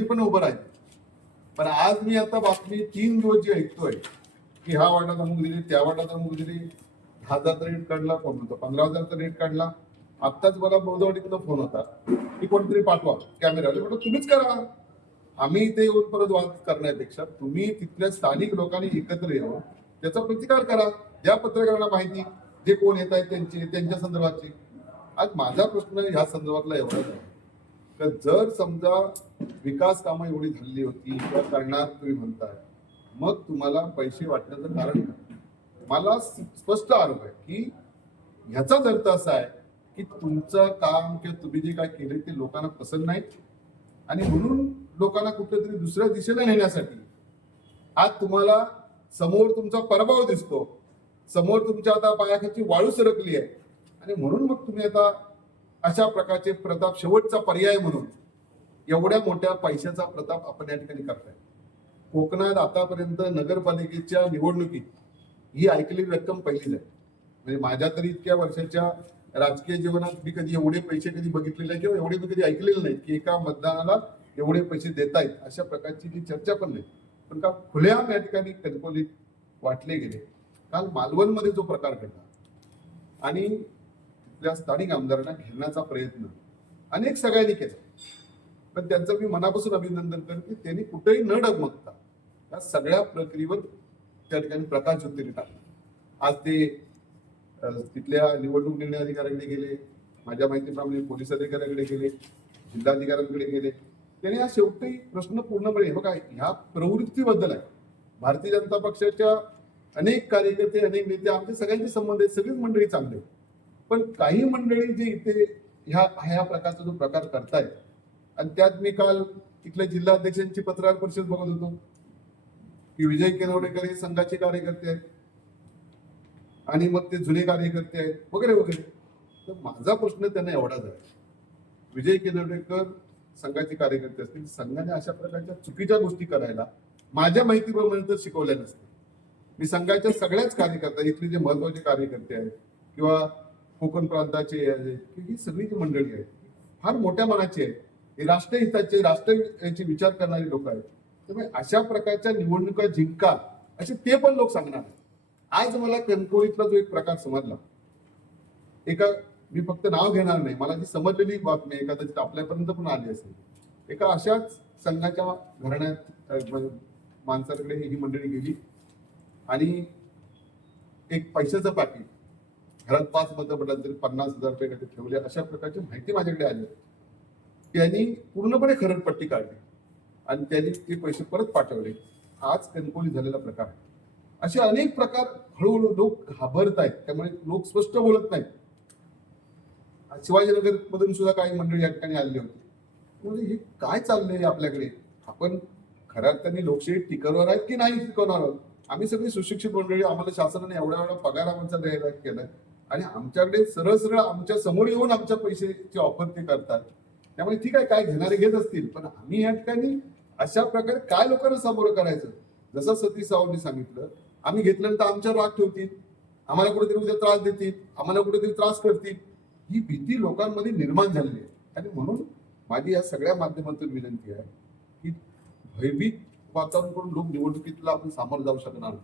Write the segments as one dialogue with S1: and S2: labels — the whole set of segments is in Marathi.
S1: पण उभं राहील. पण आज मी आता बातमी तीन दिवस जी ऐकतोय की ह्या वाटा अमुक दिली त्या वाटा अमुक दिली दहा हजारचा रेट काढला कोण होता. पंधरा हजारचा रेट काढला. आत्ताच मला बौद्धवाडीतनं फोन होता की कोणतरी पाठवा कॅमेरा म्हटलं तुम्हीच करा. आम्ही इथे येऊन परत वाद करण्यापेक्षा तुम्ही तिथल्या स्थानिक लोकांनी एकत्र येऊन त्याचा प्रतिकार करा. या पत्रकारांना माहिती जे कोण येत आहेत त्यांची त्यांच्या संदर्भाची आज माझा प्रश्न ह्या संदर्भातला एवढाच आहे. तर जर समजा विकास कामं एवढी झालेली होती किंवा करणार तुम्ही म्हणताय मग तुम्हाला पैसे वाटण्याचं कारण काय? मला स्पष्ट आरोप आहे की ह्याचाच अर्थ असा आहे की तुमचं काम किंवा तुम्ही जे काय केले ते लोकांना पसंत नाही. आणि म्हणून लोकांना कुठेतरी दुसऱ्या दिशेला नेण्यासाठी आज तुम्हाला समोर तुमचा पराभव दिसतो. समोर तुमच्या आता पायाखाची वाळू सरकली आहे. आणि म्हणून मग तुम्ही आता अशा प्रकारचे प्रताप शेवटचा पर्याय म्हणून एवढ्या मोठ्या पैशाचा प्रताप आपण या ठिकाणी करताय. कोकणात आतापर्यंत नगरपालिकेच्या निवडणुकीत ही ऐकलेली रक्कम पहिलीच आहे. म्हणजे माझ्या तरी इतक्या वर्षाच्या राजकीय जीवनात मी कधी एवढे पैसे कधी बघितलेले किंवा एवढे मी कधी ऐकलेले नाहीत की एका मतदानाला एवढे पैसे देत आहेत अशा प्रकारची जी चर्चा पण नाही. पण का खुल्या या ठिकाणी कणकोलीत वाटले गेले. काल मालवणमध्ये जो प्रकार घडला आणि आपल्या स्थानिक आमदारांना घेण्याचा प्रयत्न. अनेक सगळ्यांनी केला. पण त्यांचं मी मनापासून अभिनंदन करेन की त्यांनी कुठेही न डगमगता या सगळ्या प्रक्रियेवर त्या ठिकाणी प्रकाश ज्योतीने टाकला. आज ते तिथल्या निवडणूक निर्णय अधिकाऱ्यांकडे गेले माझ्या माहितीप्रमाणे पोलीस अधिकाऱ्यांकडे गेले जिल्हाधिकाऱ्यांकडे गेले. त्याने हा शेवटी प्रश्न पूर्णपणे हे बघा ह्या प्रवृत्तीबद्दल आहे. भारतीय जनता पक्षाच्या अनेक कार्यकर्ते अनेक नेते आमचे सगळ्यांचे संबंध आहेत सगळीच मंडळी चांगले आहेत. पण काही मंडळी जे इथे ह्या ह्या प्रकारचा जो प्रकार करतायत आणि त्यात मी काल इथल्या जिल्हाध्यक्षांची पत्रकार परिषद बघत होतो. की विजय केनवडेकर हे संघाचे कार्यकर्ते आहेत. आणि मग ते जुने कार्यकर्ते आहेत वगैरे वगैरे. तर माझा प्रश्न त्यांना एवढाच आहे. विजय केनवडेकर संघाचे कार्यकर्ते असतील संघाने अशा प्रकारच्या चुकीच्या गोष्टी करायला माझ्या माहितीप्रमाणे तर शिकवल्या नसतील. मी संघाच्या सगळ्याच कार्यकर्ता इथले जे महत्त्वाचे कार्यकर्ते आहेत किंवा कोकण प्रांताचे की ही सगळी जी मंडळी आहेत फार मोठ्या मनाची आहेत. हे राष्ट्रहिताचे राष्ट्र विचार करणारी लोक आहेत. त्यामुळे अशा प्रकारच्या निवडणुका जिंका असे ते पण लोक सांगणार आहेत. आज मला कणकोळीतला जो एक प्रकार समजला एका मी फक्त नाव घेणार नाही मला जी समजलेली बातमी आहे, कदाचित आपल्यापर्यंत पण आली असेल. एका अशाच संघाच्या घराण्यात माणसाकडे ही मंडळी गेली आणि एक पैशाचं पाकिट घरात पाच मतं पडलं तरी पन्नास हजार रुपये काहीतरी ठेवले. अशा प्रकारची माहिती माझ्याकडे आली. त्यांनी पूर्णपणे खरडपट्टी काढली. आणि त्यांनी ते पैसे परत पाठवले. आज कणकोली झालेला प्रकार आहे. असे अनेक प्रकार हळूहळू लोक घाबरत आहेत. त्यामुळे लोक स्पष्ट बोलत नाहीत. शिवाजीनगर मधून सुद्धा काही मंडळी या ठिकाणी आलेली होती. म्हणजे हे काय चाललंय आपल्याकडे? आपण खऱ्या अर्थाने लोकशाही टिकवणार आहेत की नाही टिकवणार आहोत आम्ही सगळी सुशिक्षित मंडळी आम्हाला शासनाने एवढा एवढा पगार आमचा द्यायला केलाय. आणि आमच्याकडे सरळ सरळ आमच्यासमोर येऊन आमच्या पैशाची ऑफर ते करतात. त्यामुळे ठीक आहे काय घेणारे घेत असतील पण आम्ही या ठिकाणी अशा प्रकारे काय लोकांना सामोरं करायचं? जसं सतीश सावंतने सांगितलं आम्ही घेतल्यानंतर आमच्यावर राग ठेवतील आम्हाला कुठेतरी उद्या त्रास देतील आम्हाला कुठेतरी त्रास करतील. ही भीती लोकांमध्ये निर्माण झालेली आहे. आणि म्हणून माझी या सगळ्या माध्यमातून विनंती आहे की भयभीत वातावरण करून लोक निवडणुकीतला आपण सामोरं जाऊ शकणार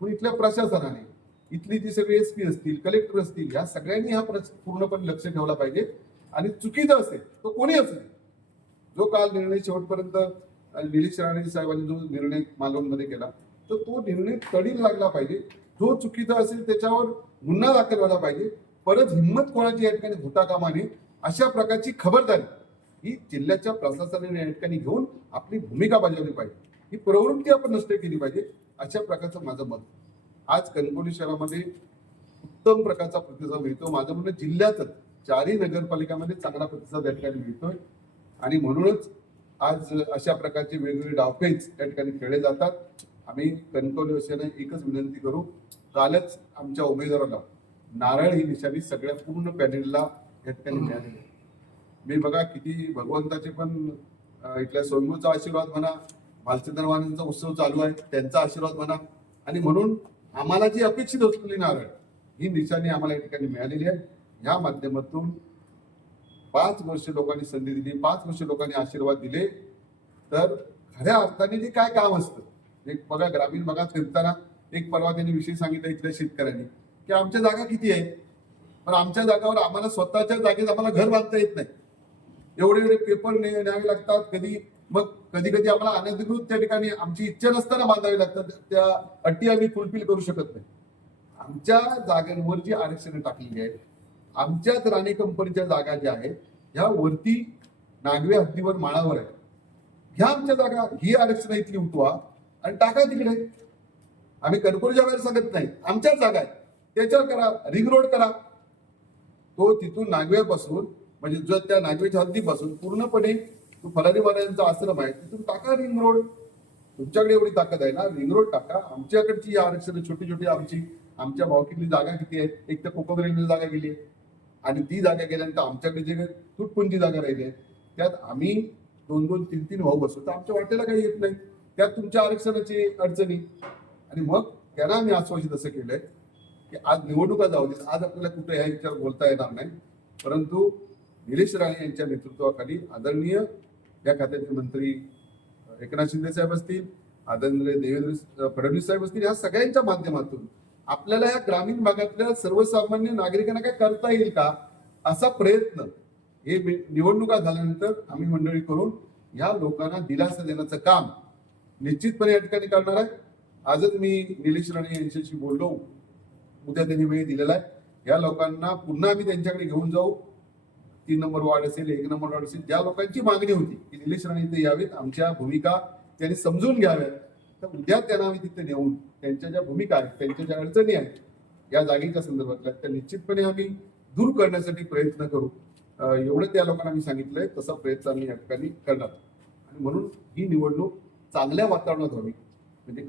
S1: पण इथल्या प्रशासनाने इथली जी सगळी एस पी असतील कलेक्टर असतील या सगळ्यांनी हा प्रश्न पूर्णपणे लक्ष ठेवला पाहिजे. आणि चुकीचा असेल तो कोणी असेल जो काल निर्णय शेवटपर्यंत अ, निलेश राणे साहेबांनी जो निर्णय मालवणमध्ये केला तर तो निर्णय तडील लागला पाहिजे. जो चुकीचा असेल त्याच्यावर गुन्हा दाखल व्हायला पाहिजे. परत हिंमत कोणाची या ठिकाणी? होता कामाने अशा प्रकारची खबरदारी ही जिल्ह्याच्या प्रशासनाने या ठिकाणी घेऊन आपली भूमिका बजावली पाहिजे. ही प्रवृत्ती आपण नष्ट केली पाहिजे. अशा प्रकारचं माझं मत. आज कणकोली शहरामध्ये उत्तम प्रकारचा प्रतिसाद मिळतो. माझं म्हणणं जिल्ह्यातच चारही नगरपालिकामध्ये चांगला प्रतिसाद या ठिकाणी मिळतोय. आणि म्हणूनच आज अशा प्रकारचे वेगवेगळे डावपेच या ठिकाणी खेळले जातात. आम्ही कणकवली वशाने एकच विनंती करू कालच आमच्या उमेदवाराला नारळ ही निशाणी सगळ्या पूर्ण पॅनेलला या ठिकाणी मिळालेली आहे. मी बघा किती भगवंताचे पण इथल्या सोनगूचा आशीर्वाद म्हणा भालचंद्रवानांचा उत्सव चालू आहे त्यांचा आशीर्वाद म्हणा. आणि म्हणून आम्हाला जी अपेक्षित असलेली नारळ ही निशाणी आम्हाला या ठिकाणी मिळालेली आहे. या माध्यमातून पाच वर्ष लोकांनी संधी दिली पाच वर्ष लोकांनी आशीर्वाद दिले. तर खऱ्या अर्थाने जे काय काम असतं एक बघा ग्रामीण भागात फिरताना एक परवा त्यांनी विषय सांगितला इथल्या शेतकऱ्यांनी की आमच्या जागा किती आहेत पण आमच्या जागावर आम्हाला स्वतःच्या जागेत आम्हाला घर बांधता येत नाही. एवढे एवढे पेपर न्यावे लागतात कधी मग कधी कधी आम्हाला अनधिकृत त्या ठिकाणी आमची इच्छा नसताना बांधावी लागतात. त्या अटी आम्ही फुलफिल करू शकत नाही. आमच्या जागांवर जी आरक्षण टाकलेली आहेत आमच्याच राणे कंपनीच्या जागा ज्या आहेत ह्या वरती नागवे हद्दीवर माळावर आहेत. ह्या आमच्या जागा ही आरक्षण इथली उठवा आणि टाका तिकडे. आम्ही कणकोरच्या बाहेर सांगत नाही. आमच्याच जागा आहेत. त्याच्यावर करा. रिंग रोड करा. तो तिथून नागव्यापासून म्हणजे जो त्या नागवेच्या हद्दीपासून पूर्णपणे तो फलारी आश्रम आहे तिथून टाका रिंग रोड तुमच्याकडे एवढी ताकद आहे ना रिंग रोड टाका. आमच्याकडची आरक्षण छोटी छोटी आमची. आमच्या भावकीतली जागा किती आहे? एक तर कोकण रेल्वे जागा गेली आहे. आणि ती जागा गेल्यानंतर आमच्याकडे जे तुटपुंजी जागा राहिली आहे त्यात आम्ही दोन दोन तीन तीन भाऊ बसतो तर आमच्या वाटेला काही येत नाही. त्यात तुमच्या आरक्षणाची अडचणी. आणि मग त्यांना आम्ही आश्वासित असं केलंय की आज निवडणुका जाऊ देत. आज आपल्याला कुठे ह्या विचार बोलता येणार नाही. परंतु निलेश राणे यांच्या नेतृत्वाखाली आदरणीय या खात्याचे मंत्री एकनाथ शिंदे साहेब असतील आदरणीय देवेंद्र फडणवीस साहेब असतील या सगळ्यांच्या माध्यमातून आपल्याला या ग्रामीण भागातल्या सर्वसामान्य नागरिकांना काय करता येईल का असा प्रयत्न हे निवडणुका झाल्यानंतर आम्ही मंडळी करून या लोकांना दिलासा देण्याचं काम निश्चितपणे या ठिकाणी करणार आहे. आजच मी निलेश राणे यांच्याशी बोललो. उद्या त्यांनी वेळ दिलेला आहे. या लोकांना पुन्हा आम्ही त्यांच्याकडे घेऊन जाऊ. तीन नंबर वार्ड असेल एक नंबर वार्ड असेल ज्या लोकांची मागणी होती की निलेश राणे इथे यावेत आमच्या भूमिका त्यांनी समजून घ्याव्यात. तर उद्या त्यांना आम्ही तिथे नेऊन त्यांच्या ज्या भूमिका आहेत त्यांच्या ज्या अडचणी आहेत या जागेच्या संदर्भातल्या त्या निश्चितपणे आम्ही दूर करण्यासाठी प्रयत्न करू. एवढं त्या लोकांना मी सांगितलंय तसा प्रयत्न आम्ही या ठिकाणी करणार. आणि म्हणून ही निवडणूक चांगल्या वातावरणात व्हावी. म्हणजे